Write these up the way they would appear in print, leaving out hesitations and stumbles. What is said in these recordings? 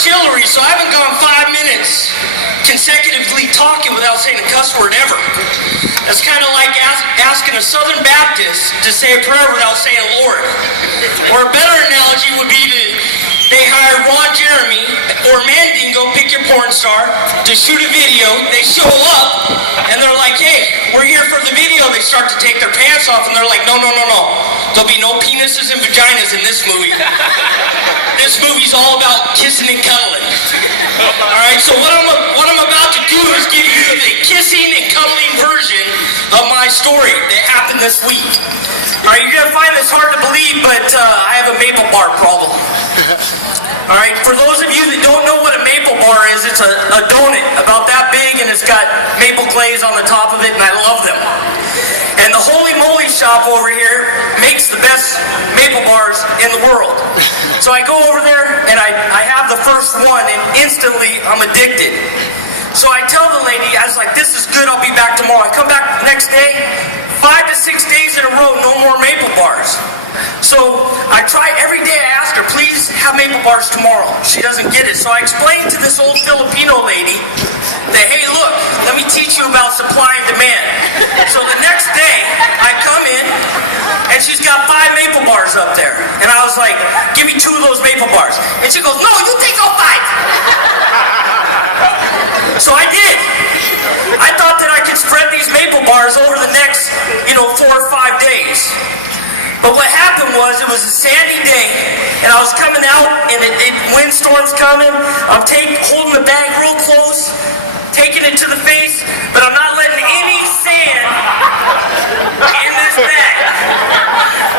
artillery, so I haven't gone 5 minutes consecutively talking without saying a cuss word ever. It's kind of like asking a Southern Baptist to say a prayer without saying Lord. Or a better analogy would be they hire Ron Jeremy or Mandingo, pick your porn star, to shoot a video. They show up and they're like, hey, we're here for the video. They start to take their pants off and they're like, no. There'll be no penises and vaginas in this movie. This movie's all about kissing and cuddling. Alright, so what I'm about to do is give you the kissing and cuddling version of my story that happened this week. Alright, you're gonna find this hard to believe, but I have a maple bar problem. Alright, for those of you that don't know what a maple bar is, it's a donut about that big and it's got maple glaze on the top of it, and I love them. And the Holy Moly shop over here makes the best maple bars in the world. So I go over there and I have the first one and instantly I'm addicted. So I tell the lady, I was like, this is good, I'll be back tomorrow. I come back the next day, 5 to 6 days in a row, no more maple bars. So I try every day, I ask her, please have maple bars tomorrow. She doesn't get it. So I explained to this old Filipino lady that, hey, look, let me teach you about supply and demand. So the next day, I come in, and she's got 5 maple bars up there. And I was like, give me 2 of those maple bars. And she goes, no, you take all 5. So I did. I thought that I could spread these maple bars over the next, 4 or 5 days. But what happened was, it was a sandy day, and I was coming out, and windstorm's coming. I'm holding the bag real close, taking it to the face, but I'm not letting any sand in this bag.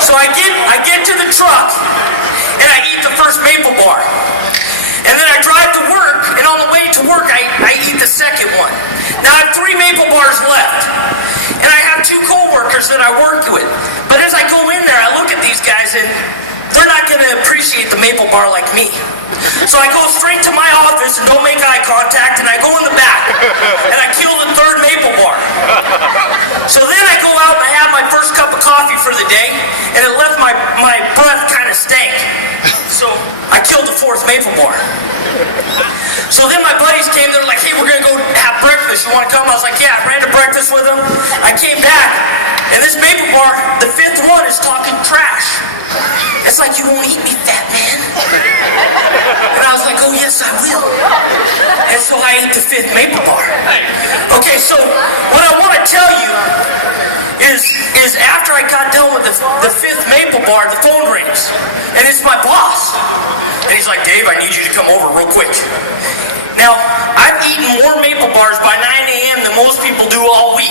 So I get to the truck, and I eat the first maple bar. And then I drive to work, and on the way to work, I eat the second one. Now I have 3 maple bars left. And I have 2 co-workers that I work with. But as I go in there, I look at these guys, and they're not going to appreciate the maple bar like me. So I go straight to my office and don't make eye contact, and I go in the back, and I kill the 3rd maple bar. So then I go out and I have my first cup of coffee for the day, and it left my breath kind of stank. So I killed the 4th maple bar. So then my buddies came, they're like, hey, we're going to go have breakfast. You want to come? I was like, yeah. I ran to breakfast with them. I came back, and this maple bar, the 5th one, is talking trash. It's like, you won't eat me, fat man. And I was like, oh, yes, I will. And so I ate the 5th maple bar. Okay, so what I want to tell you is after I got done with the 5th maple bar, the phone rings. And it's my boss. And he's like, Dave, I need you to come over real quick. Now, I've eaten more maple bars by 9 a.m. than most people do all week.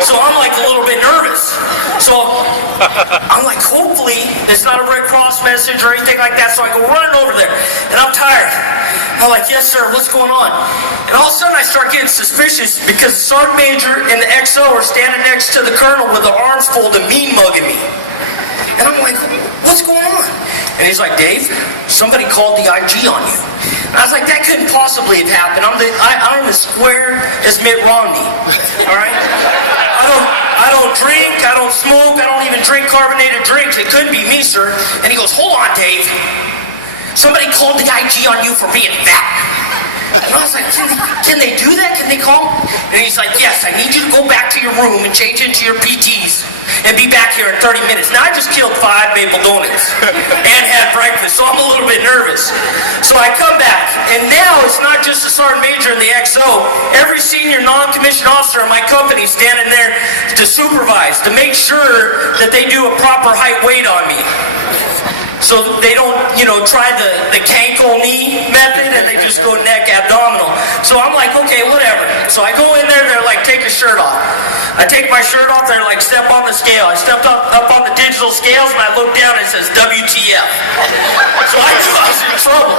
So I'm like a little bit nervous. So I'm like, hopefully it's not a Red Cross message or anything like that. So I go running over there, and I'm tired. I'm like, yes, sir, what's going on? And all of a sudden I start getting suspicious because the Sergeant Major and the XO are standing next to the Colonel with their arms folded, mean mugging me. And I'm like, what's going on? And he's like, Dave, somebody called the IG on you. And I was like, that couldn't possibly have happened. I'm as square as Mitt Romney. All right? I don't drink, I don't smoke, I don't even drink carbonated drinks. It couldn't be me, sir. And he goes, hold on, Dave. Somebody called the IG on you for being fat. And I was like, can they do that? Can they call? And he's like, yes, I need you to go back to your room and change into your PTs and be back here in 30 minutes. Now I just killed 5 maple donuts and had breakfast, so I'm a little bit nervous. So I come back, and now it's not just the Sergeant Major and the XO. Every senior non-commissioned officer in my company is standing there to supervise, to make sure that they do a proper height weight on me. So they don't, try the Kanko knee method and they just go neck abdominal. So I'm like, okay, whatever. So I go in there, they're like, take your shirt off. I take my shirt off, they're like, step on the scale. I stepped up on the digital scales, and I look down and it says WTF. So I knew I was in trouble.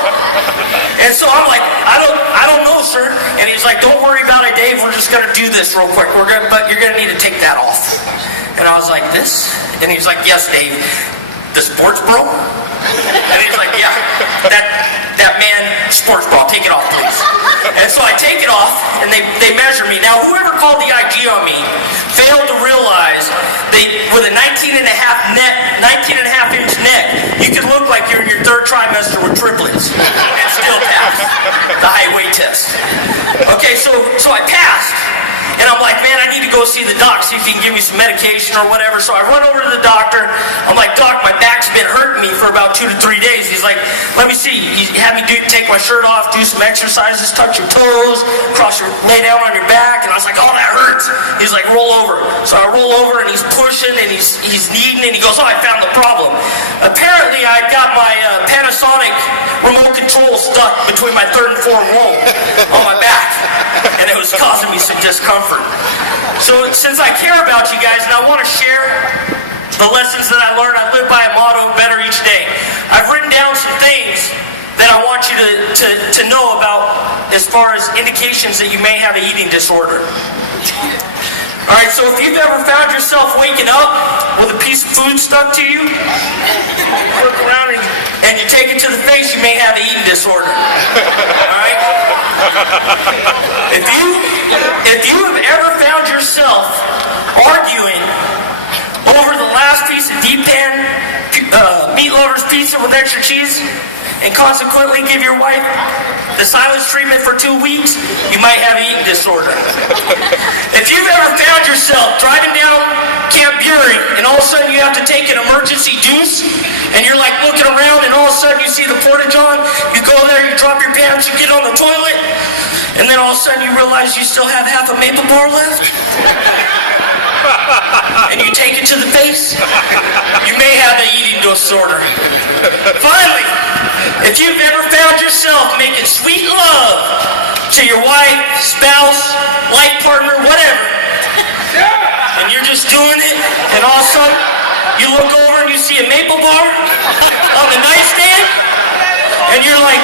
And so I'm like, I don't know, sir. And he's like, don't worry about it, Dave. We're just gonna do this real quick. But you're gonna need to take that off. And I was like, this? And he's like, yes, Dave. The sports bro? And he's like, yeah, that man, sports bra, take it off, please. And so I take it off, and they measure me. Now, whoever called the IG on me failed to realize that with a 19.5-inch neck, you could look like you're in your 3rd trimester with triplets and still pass. the high weight test. Okay, so I passed. And I'm like, man, I need to go see the doc, see if he can give me some medication or whatever. So I run over to the doctor. I'm like, doc, my back's been hurting me for about 2 to 3 days. He's like, let me see. He had me take my shirt off, do some exercises, touch your toes, lay down on your back. And I was like, oh, that hurts. He's like, roll over. So I roll over and he's pushing and he's kneading and he goes, oh, I found the problem. Apparently, I got my Panasonic remote control stuck between my third and fourth lobe on my back. And it was causing me some discomfort. So since I care about you guys and I want to share the lessons that I learned, I live by a motto, better each day. I've written down some things that I want you to know about as far as indications that you may have an eating disorder. Alright, so if you've ever found yourself waking up with a piece of food stuck to you, look around and you take it to the face, you may have an eating disorder. Alright? If you have ever found yourself arguing over the last piece of deep pan meat lover's pizza with extra cheese, and consequently give your wife the silence treatment for 2 weeks, you might have an eating disorder. If you've ever found yourself driving down Camp Bury and all of a sudden you have to take an emergency deuce and you're like looking around and all of a sudden you see the portage on, you go there, you drop your pants, you get on the toilet, and then all of a sudden you realize you still have half a maple bar left and you take it to the face, you may have an eating disorder. Finally, if you've ever found yourself making sweet love to your wife, spouse, life partner, whatever, and you're just doing it, and all of a sudden you look over and you see a maple bar on the nightstand, and you're like,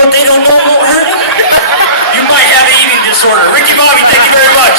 what they don't know won't hurt them? You might have an eating disorder. Ricky Bobby, thank you very much.